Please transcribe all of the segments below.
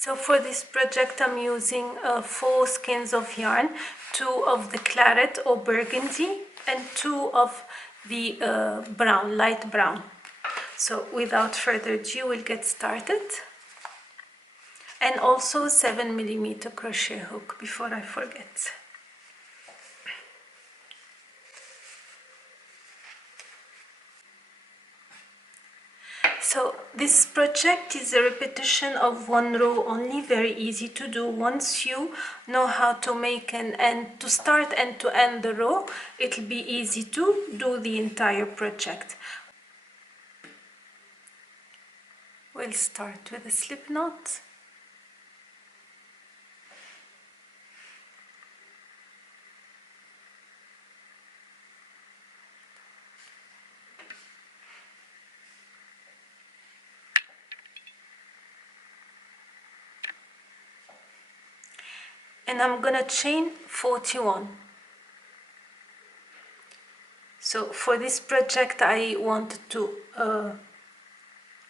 So for this project I'm using 4 skeins of yarn, 2 of the claret or burgundy and 2 of the brown, light brown. So without further ado, we'll get started. And also 7mm crochet hook before I forget. So this project is a repetition of 1 row only, very easy to do. Once you know how to make an end, to start and to end the row, it'll be easy to do the entire project. We'll start with a slip knot. And I'm gonna chain 41. So for this project I wanted to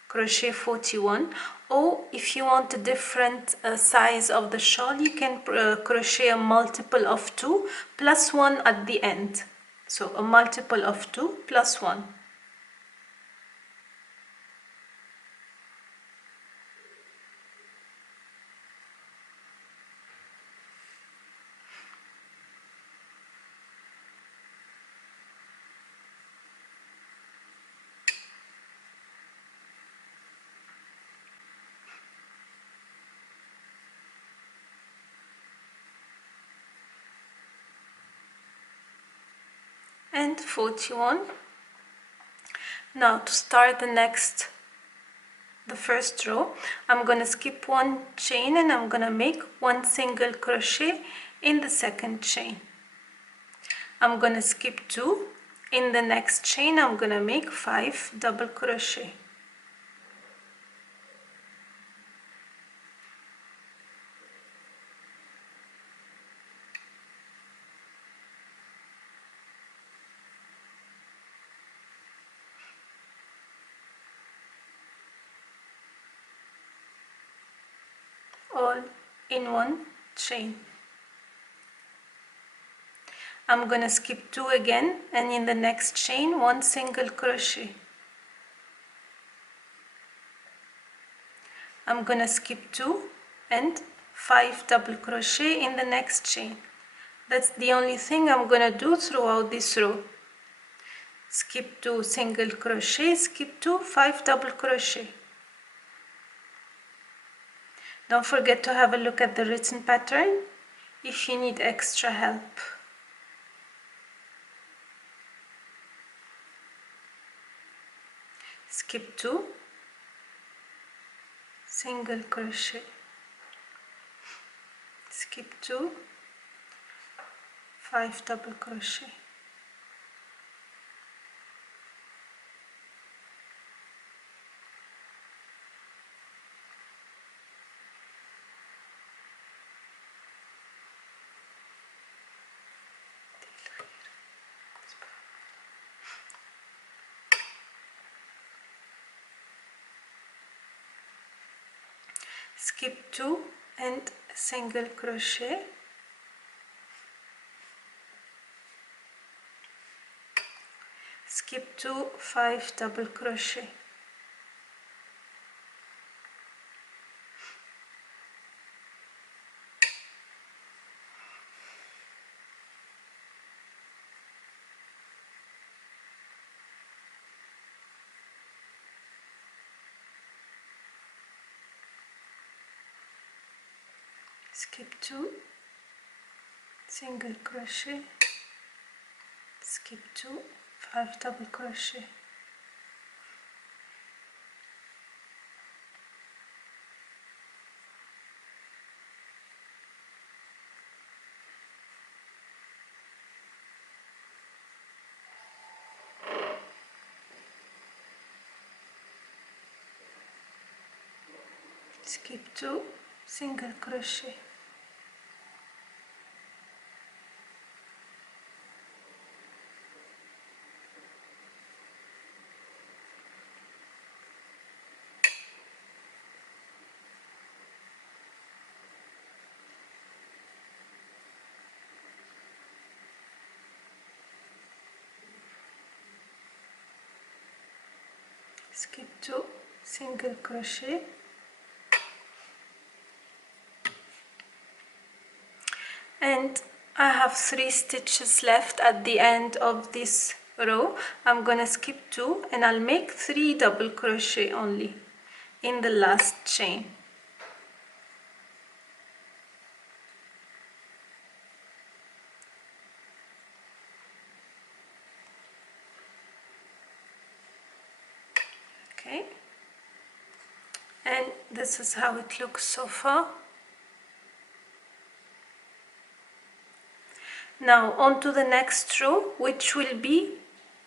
crochet 41, or if you want a different size of the shawl, you can crochet a multiple of 2 plus 1 at the end. So a multiple of 2 plus 1. And 41. Now to start the first row, I'm gonna skip 1 chain and I'm gonna make 1 single crochet in the second chain. I'm gonna skip 2. In the next chain I'm gonna make 5 double crochet. All in 1 chain. I'm gonna skip 2 again, and in the next chain 1 single crochet. I'm gonna skip 2 and 5 double crochet in the next chain. That's the only thing I'm gonna do throughout this row. Skip 2 single crochet, skip 2 5 double crochet. Don't forget to have a look at the written pattern if you need extra help. Skip 2 single crochet, skip 2 5 double crochet. Skip 2 and single crochet, skip 2 5 double crochet, skip 2 single crochet, skip 2 5 double crochet. Skip 2 single crochet, skip 2, single crochet, and I have 3 stitches left at the end of this row. I'm gonna skip 2 and I'll make 3 double crochet only in the last chain. Okay, and this is how it looks so far. Now on to the next row, which will be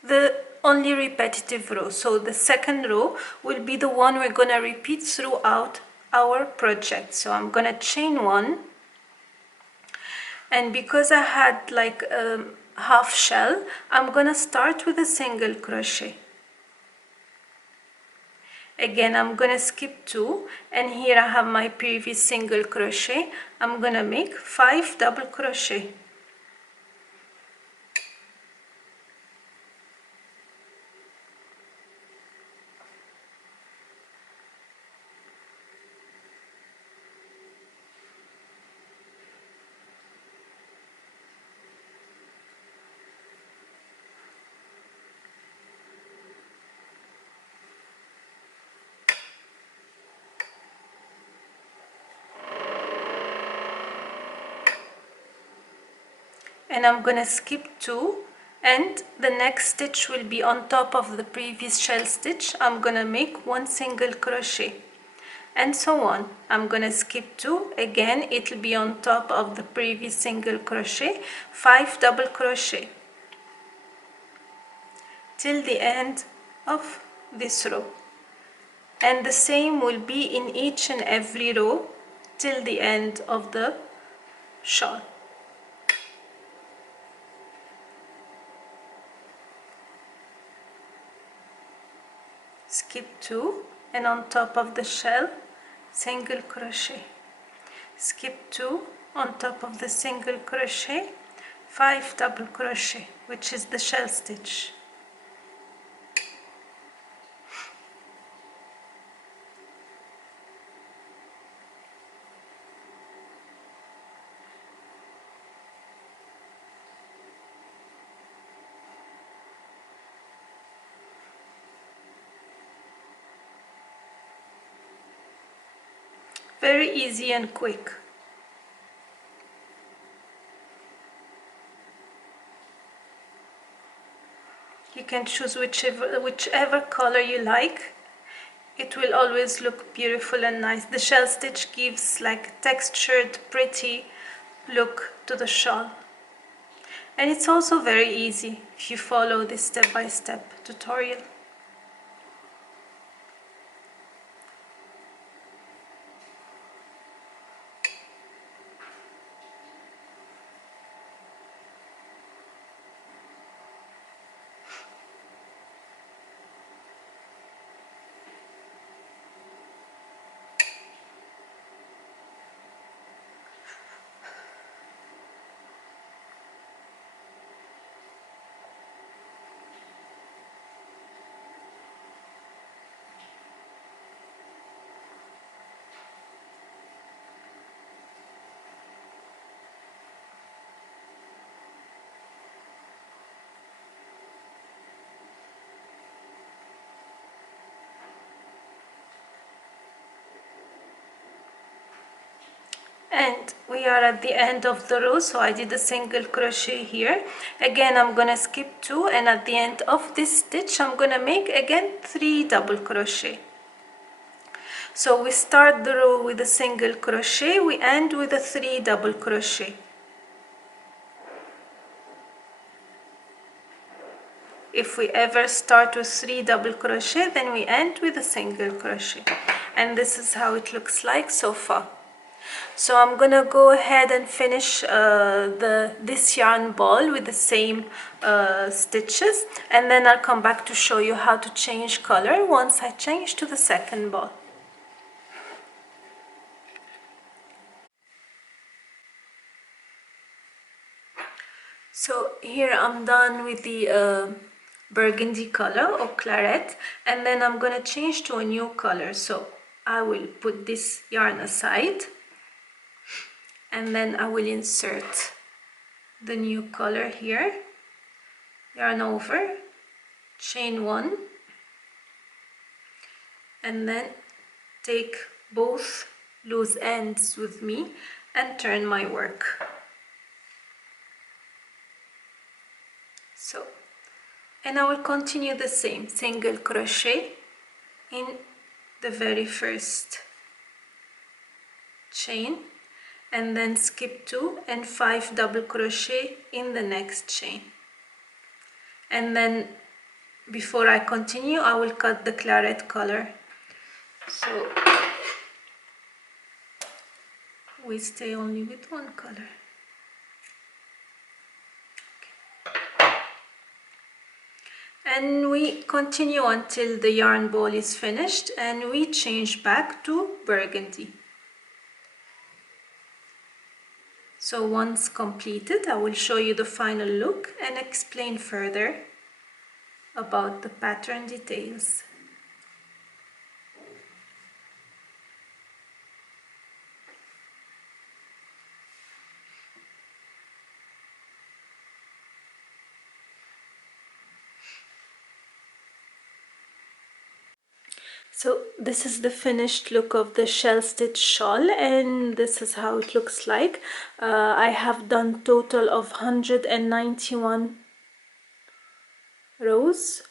the only repetitive row. So the second row will be the one we're gonna repeat throughout our project. So I'm gonna chain 1, and because I had like a half shell, I'm gonna start with a single crochet. Again, I'm gonna skip 2, and here I have my previous single crochet. I'm gonna make 5 double crochet. And I'm gonna skip 2, and the next stitch will be on top of the previous shell stitch. I'm gonna make 1 single crochet, and so on. I'm gonna skip 2, again it'll be on top of the previous single crochet, 5 double crochet till the end of this row, and the same will be in each and every row till the end of the shawl. Skip 2, and on top of the shell, single crochet, skip 2, on top of the single crochet, 5 double crochet, which is the shell stitch. Very easy and quick. You can choose whichever color you like. It will always look beautiful and nice. The shell stitch gives like textured, pretty look to the shawl. And it's also very easy if you follow this step-by-step tutorial. And we are at the end of the row, so I did a single crochet here. Again, I'm gonna skip 2, and at the end of this stitch I'm gonna make again 3 double crochet. So we start the row with a single crochet, we end with a 3 double crochet. If we ever start with 3 double crochet, then we end with a single crochet. And this is how it looks like so far. So I'm gonna go ahead and finish this yarn ball with the same stitches, and then I'll come back to show you how to change color once I change to the second ball. So here I'm done with the burgundy color or claret, and then I'm gonna change to a new color. So I will put this yarn aside and then I will insert the new color here, yarn over, chain 1, and then take both loose ends with me and turn my work. So, and I will continue the same single crochet in the very first chain, and then skip 2 and 5 double crochet in the next chain. And then before I continue, I will cut the claret color. So we stay only with one color. Okay. And we continue until the yarn ball is finished, and we change back to burgundy. So once completed, I will show you the final look and explain further about the pattern details. So this is the finished look of the shell stitch shawl, and this is how it looks like. I have done total of 191 rows.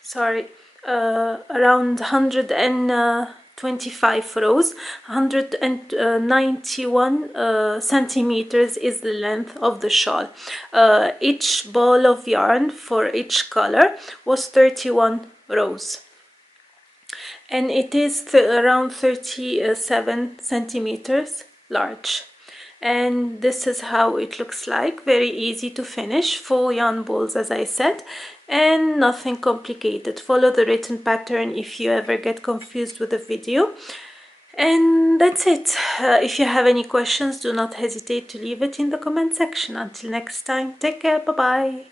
Sorry, around 125 rows. 191 centimeters is the length of the shawl. Each ball of yarn for each color was 31 rows, and it is around 37 centimeters large. And this is how it looks like. Very easy to finish, full yarn balls as I said, and nothing complicated. Follow the written pattern if you ever get confused with the video. And that's it. If you have any questions, do not hesitate to leave it in the comment section. Until next time, take care, bye bye.